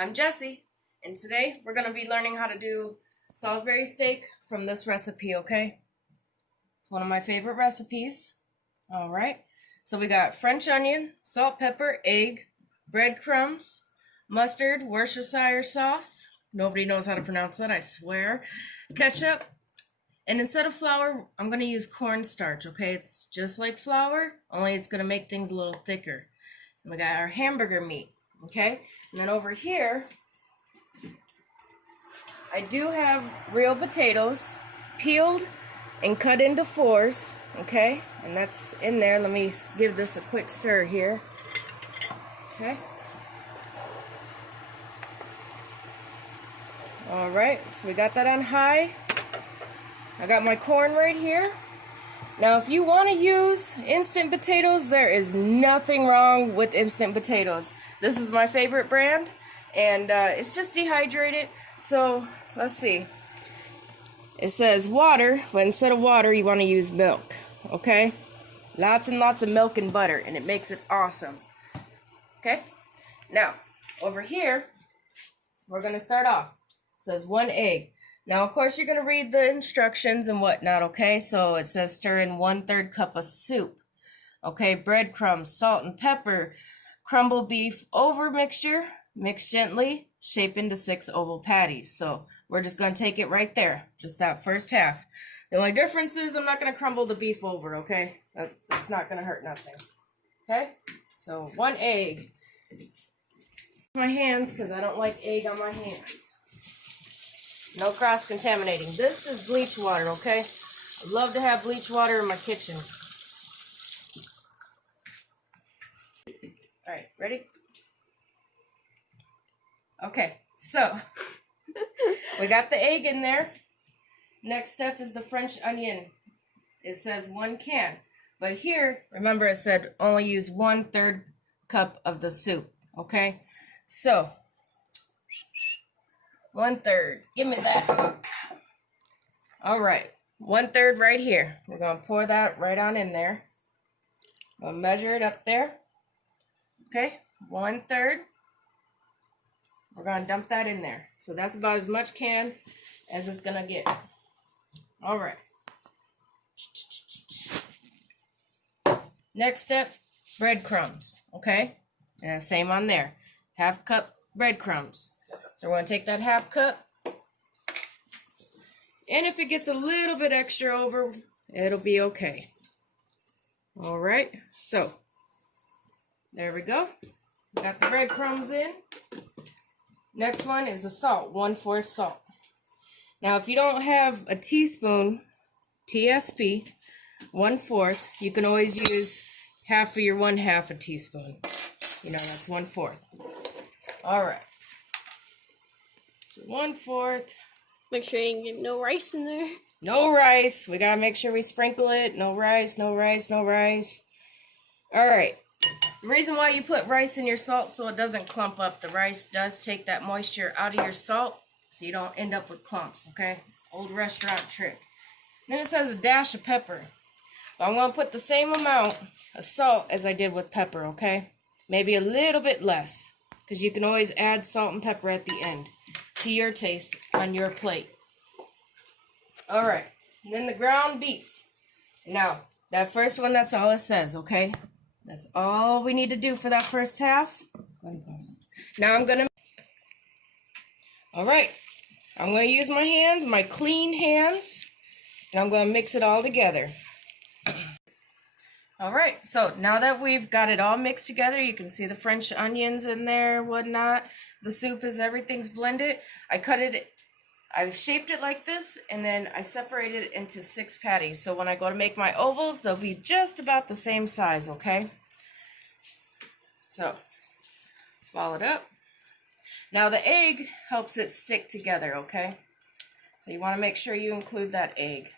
I'm Jessie, and today we're going to be learning how to do Salisbury steak from this recipe, okay? It's one of my favorite recipes. All right, so we got French onion, salt, pepper, egg, breadcrumbs, mustard, Worcestershire sauce. Nobody knows how to pronounce that, I swear. Ketchup, and instead of flour, I'm going to use cornstarch, okay? It's just like flour, only it's going to make things a little thicker. And we got our hamburger meat, okay? And then over here, I do have real potatoes, peeled and cut into fours, okay? And that's in there. Let me give this a quick stir here, okay? All right, so we got that on high. I got my corn right here. Now, if you want to use instant potatoes, there is nothing wrong with instant potatoes. This is my favorite brand, and it's just dehydrated. So, let's see. It says water, but instead of water, you want to use milk, okay? Lots and lots of milk and butter, and it makes it awesome, okay? Now, over here, we're going to start off. It says 1 egg. Now, of course, you're going to read the instructions and whatnot, okay? So it says stir in 1/3 cup of soup. Okay, breadcrumbs, salt and pepper, crumble beef over mixture, mix gently, shape into 6 oval patties. So we're just going to take it right there, just that first half. The only difference is I'm not going to crumble the beef over, okay? That's not going to hurt nothing. Okay? So 1 egg. My hands, because I don't like egg on my hands. No cross-contaminating. This is bleach water, okay? I love to have bleach water in my kitchen. Alright, ready? Okay, so we got the egg in there. Next step is the French onion. It says 1 can. But here, remember it said only use 1/3 cup of the soup, okay? So 1/3. Give me that. All right. 1/3 right here. We're going to pour that right on in there. We'll measure it up there. Okay. 1/3. We're going to dump that in there. So that's about as much can as it's going to get. All right. Next step, breadcrumbs. Okay. And same on there. 1/2 cup breadcrumbs. So we're going to take that 1/2 cup, and if it gets a little bit extra over, it'll be okay. All right, so there we go. Got the breadcrumbs in. Next one is the salt, 1/4 salt. Now, if you don't have a teaspoon, TSP, 1/4, you can always use half of your 1/2 a teaspoon. You know, that's 1/4. All right. So 1/4. Make sure you get no rice in there. No rice. We gotta make sure we sprinkle it. No rice, no rice, no rice. Alright. The reason why you put rice in your salt so it doesn't clump up. The rice does take that moisture out of your salt so you don't end up with clumps, okay? Old restaurant trick. Then it says a dash of pepper. But I'm gonna put the same amount of salt as I did with pepper, okay? Maybe a little bit less, because you can always add salt and pepper at the end to your taste on your plate. All right, and then the ground beef. Now, that first one, that's all it says, okay? That's all we need to do for that first half. Now all right, I'm gonna use my hands, my clean hands, and I'm gonna mix it all together. All right, so now that we've got it all mixed together, you can see the French onions in there, whatnot. The soup everything's blended. I've shaped it like this, and then I separated it into 6 patties. So when I go to make my ovals, they'll be just about the same size, okay? So, ball it up. Now the egg helps it stick together, okay? So you want to make sure you include that egg.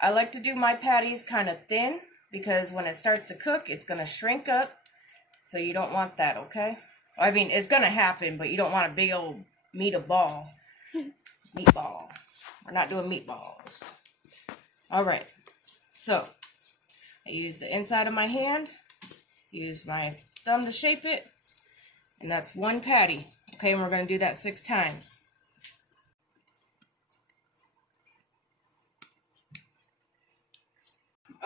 I like to do my patties kind of thin, because when it starts to cook, it's going to shrink up. So you don't want that, okay? I mean, it's going to happen, but you don't want a big old meatball. Meatball. We're not doing meatballs. All right. So, I use the inside of my hand, use my thumb to shape it, and that's 1 patty, Okay, and we're going to do that 6 times.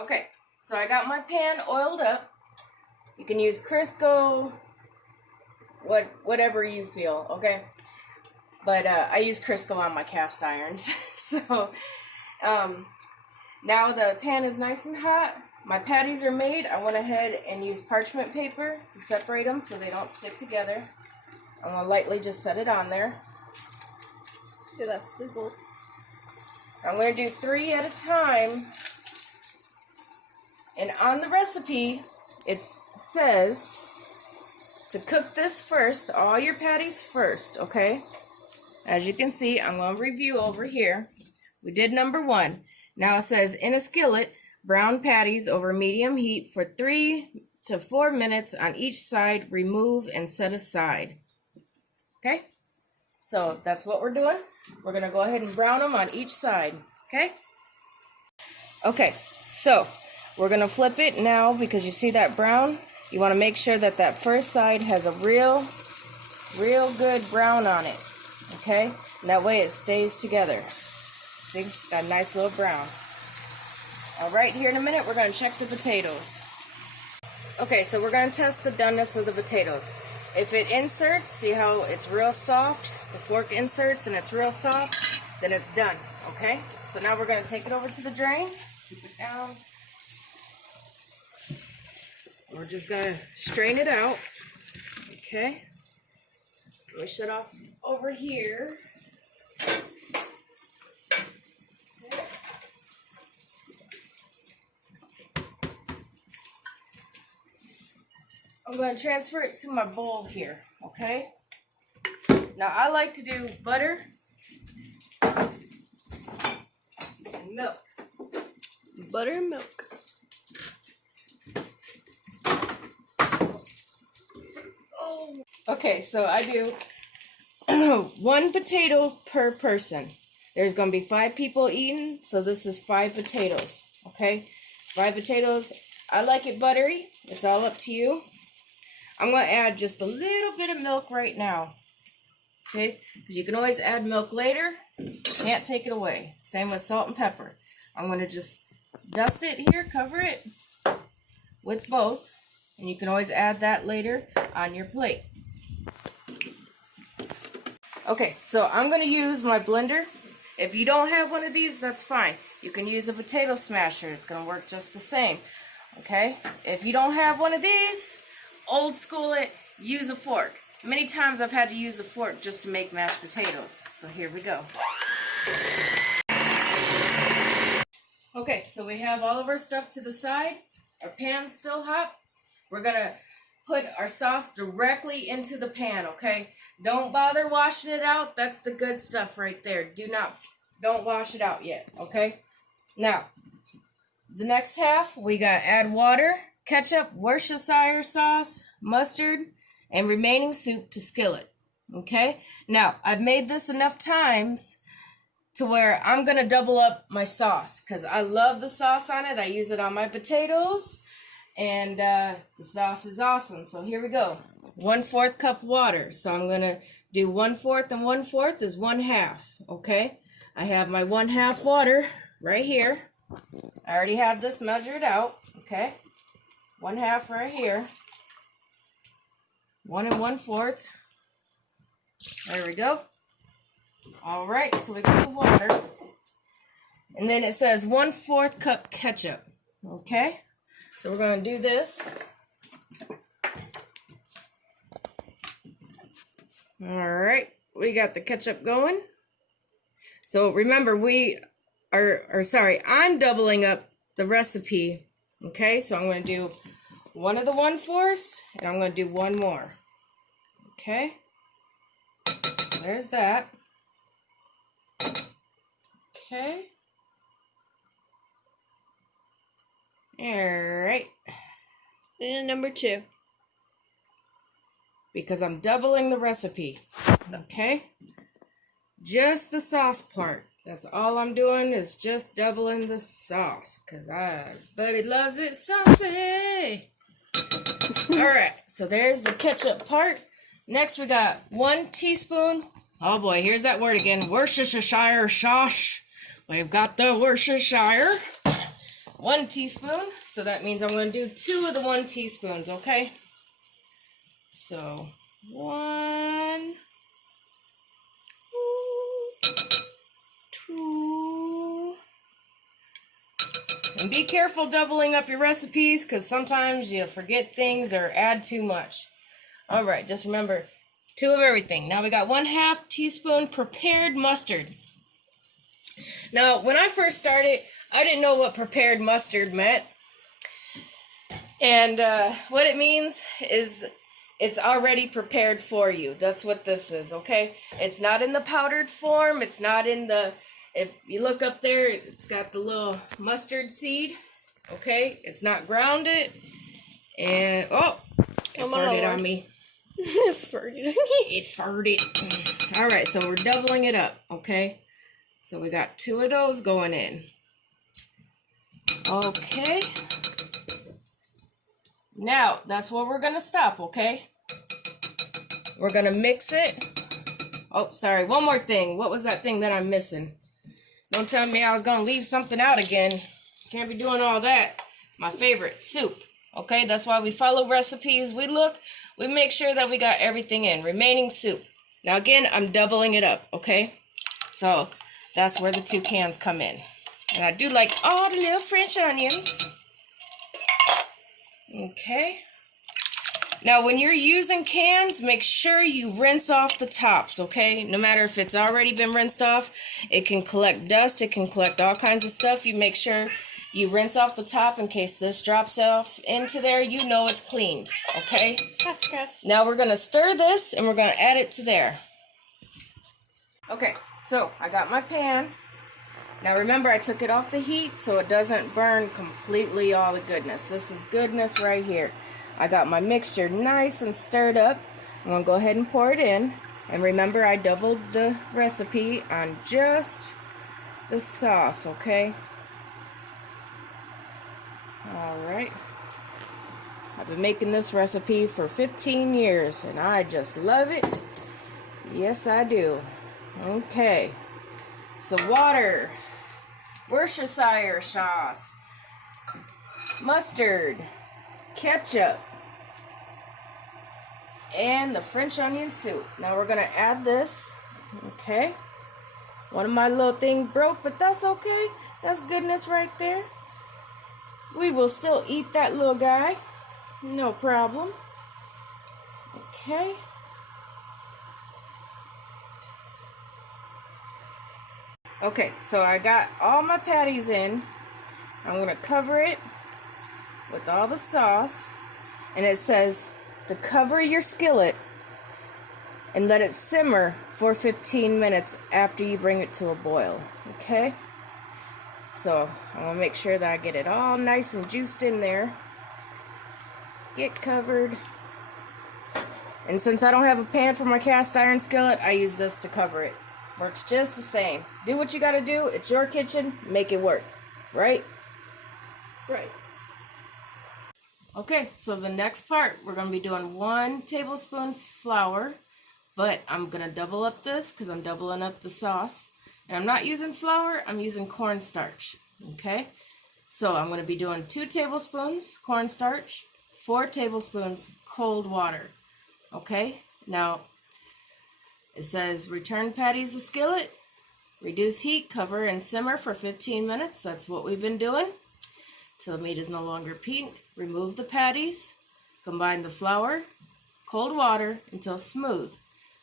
Okay, so I got my pan oiled up. You can use Crisco, whatever you feel, okay? But I use Crisco on my cast irons. So now the pan is nice and hot. My patties are made. I went ahead and used parchment paper to separate them so they don't stick together. I'm going to lightly just set it on there. So that's simple. I'm going to do 3 at a time. And on the recipe, it says to cook this first, all your patties first, okay? As you can see, I'm going to review over here. We did number 1. Now it says, in a skillet, brown patties over medium heat for 3 to 4 minutes on each side. Remove and set aside. Okay? So that's what we're doing. We're going to go ahead and brown them on each side. Okay? Okay, so we're going to flip it now because you see that brown? You want to make sure that that first side has a real good brown on it. Okay? And that way it stays together. See? Got a nice little brown. Alright, here in a minute we're going to check the potatoes. Okay, so we're going to test the doneness of the potatoes. If it inserts, see how it's real soft? The fork inserts and it's real soft, then it's done. Okay? So now we're going to take it over to the drain. Keep it down. We're just going to strain it out. Okay? Let me shut off over here. I'm going to transfer it to my bowl here, okay? Now, I like to do butter and milk. Butter and milk. Oh. Okay, so I do 1 potato per person. There's going to be 5 people eating, so this is 5 potatoes, okay? 5 potatoes. I like it buttery. It's all up to you. I'm going to add just a little bit of milk right now. Okay? Because you can always add milk later. Can't take it away. Same with salt and pepper. I'm going to just dust it here, cover it with both. And you can always add that later on your plate. Okay, so I'm going to use my blender. If you don't have one of these, that's fine. You can use a potato smasher. It's going to work just the same. Okay? If you don't have one of these, old school it, use a fork. Many times I've had to use a fork just to make mashed potatoes. So here we go. Okay, so we have all of our stuff to the side. Our pan's still hot. We're going to put our sauce directly into the pan, okay? Don't bother washing it out. That's the good stuff right there. Don't wash it out yet, okay? Now, the next half, we got to add water, ketchup, Worcestershire sauce, mustard, and remaining soup to skillet. Okay? Now, I've made this enough times to where I'm going to double up my sauce because I love the sauce on it. I use it on my potatoes, and the sauce is awesome. So here we go. 1/4 cup water. So I'm going to do 1/4 and 1/4 is 1/2. Okay? I have my 1/2 water right here. I already have this measured out. Okay? 1/2 right here. 1 1/4. There we go. All right, so we got the water. And then it says 1/4 cup ketchup. Okay? So we're going to do this. All right, we got the ketchup going. So remember, I'm doubling up the recipe. Okay, so I'm going to do one of the 1/4, and I'm going to do one more. Okay, so there's that. Okay. All right. And number 2. Because I'm doubling the recipe. Okay? Just the sauce part. That's all I'm doing is just doubling the sauce. Because Buddy loves it saucy. Alright, so there's the ketchup part. Next, we got 1 teaspoon. Oh boy, here's that word again. Worcestershire sauce. We've got the Worcestershire. 1 teaspoon. So that means I'm going to do 2 of the 1 teaspoons, okay? So, 1, 2. And be careful doubling up your recipes because sometimes you forget things or add too much. Alright, just remember 2 of everything. Now we got 1/2 teaspoon prepared mustard. Now, when I first started, I didn't know what prepared mustard meant. And what it means is it's already prepared for you. That's what this is, okay? It's not in the powdered form. It's not in the, if you look up there, it's got the little mustard seed, okay? It's not grounded. And, oh, it farted on me. It farted. It farted. All right, so we're doubling it up, okay? So we got 2 of those going in. Okay. Now, that's where we're going to stop, okay? We're going to mix it. Oh, sorry. One more thing. What was that thing that I'm missing? Don't tell me I was going to leave something out again. Can't be doing all that. My favorite, soup. Okay, that's why we follow recipes. We make sure that we got everything in. Remaining soup. Now, again, I'm doubling it up, okay? So, that's where the 2 cans come in. And I do like all the little French onions. Okay. Now, when you're using cans, make sure you rinse off the tops, okay? No matter if it's already been rinsed off, it can collect dust, it can collect all kinds of stuff. You make sure you rinse off the top in case this drops off into there. You know it's cleaned, okay? Now, we're going to stir this, and we're going to add it to there. Okay, so I got my pan. Now remember, I took it off the heat so it doesn't burn completely all the goodness. This is goodness right here. I got my mixture nice and stirred up. I'm going to go ahead and pour it in. And remember, I doubled the recipe on just the sauce, okay? Alright. I've been making this recipe for 15 years and I just love it. Yes, I do. Okay. So water. Worcestershire sauce, mustard, ketchup, and the French onion soup. Now we're going to add this, okay? One of my little things broke, but that's okay. That's goodness right there. We will still eat that little guy. No problem. Okay. Okay, so I got all my patties in. I'm going to cover it with all the sauce. And it says to cover your skillet and let it simmer for 15 minutes after you bring it to a boil. Okay? So, I'm going to make sure that I get it all nice and juiced in there. Get covered. And since I don't have a pan for my cast iron skillet, I use this to cover it. Works just the same. Do what you gotta do. It's your kitchen. Make it work. Right? Right. Okay, so the next part, we're going to be doing 1 tablespoon flour. But I'm going to double up this because I'm doubling up the sauce. And I'm not using flour. I'm using cornstarch. Okay? So I'm going to be doing 2 tablespoons cornstarch, 4 tablespoons cold water. Okay? Now, it says return patties to skillet, reduce heat, cover and simmer for 15 minutes. That's what we've been doing. Till the meat is no longer pink. Remove the patties. Combine the flour, cold water until smooth.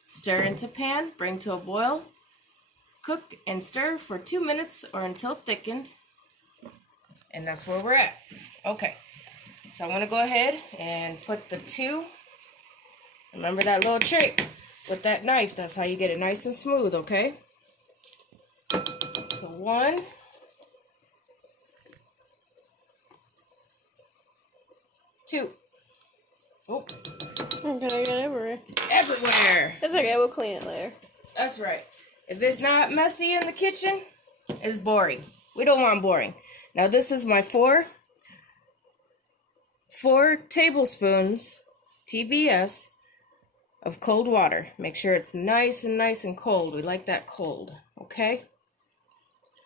Stir into pan, bring to a boil. Cook and stir for 2 minutes or until thickened. And that's where we're at. Okay. So I'm going to go ahead and put the 2. Remember that little trick with that knife. That's how you get it nice and smooth, okay? So 1. 2. Oh. I'm gonna get everywhere. Everywhere. It's okay, we'll clean it later. That's right. If it's not messy in the kitchen, it's boring. We don't want boring. Now this is my 4 tablespoons TBS of cold water. Make sure it's nice and cold. We like that cold, okay?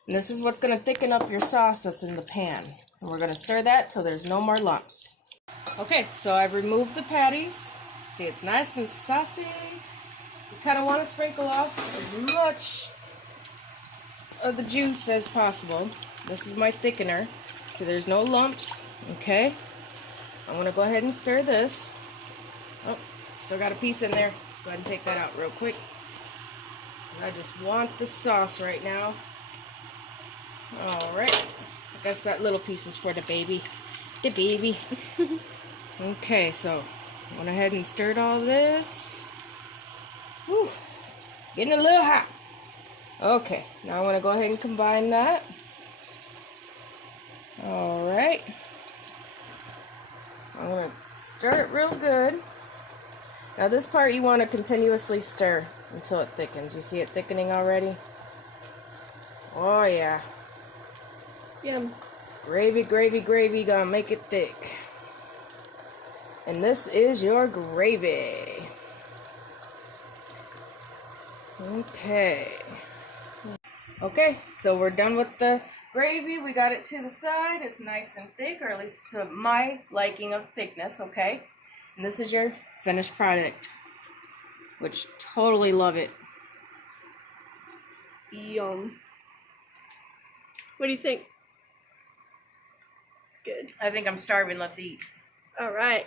And this is what's going to thicken up your sauce that's in the pan. And we're going to stir that till there's no more lumps. Okay, so I've removed the patties. See, it's nice and saucy. You kind of want to sprinkle off as much of the juice as possible. This is my thickener, so there's no lumps, okay? I'm going to go ahead and stir this. Oh, still got a piece in there. Let's go ahead and take that out real quick. I just want the sauce right now. Alright. I guess that little piece is for the baby. The baby. Okay, so I went ahead and stirred all this. Whew. Getting a little hot. Okay, now I want to go ahead and combine that. Alright. I'm going to stir it real good. Now this part you want to continuously stir until it thickens. You see it thickening already? Oh yeah. Yum. Gravy, gravy, gravy, gonna make it thick. And this is your gravy. Okay. Okay, so we're done with the gravy. We got it to the side. It's nice and thick, or at least to my liking of thickness, okay? And this is your finished product, which totally love it. Yum. What do you think? Good. I think I'm starving. Let's eat. All right.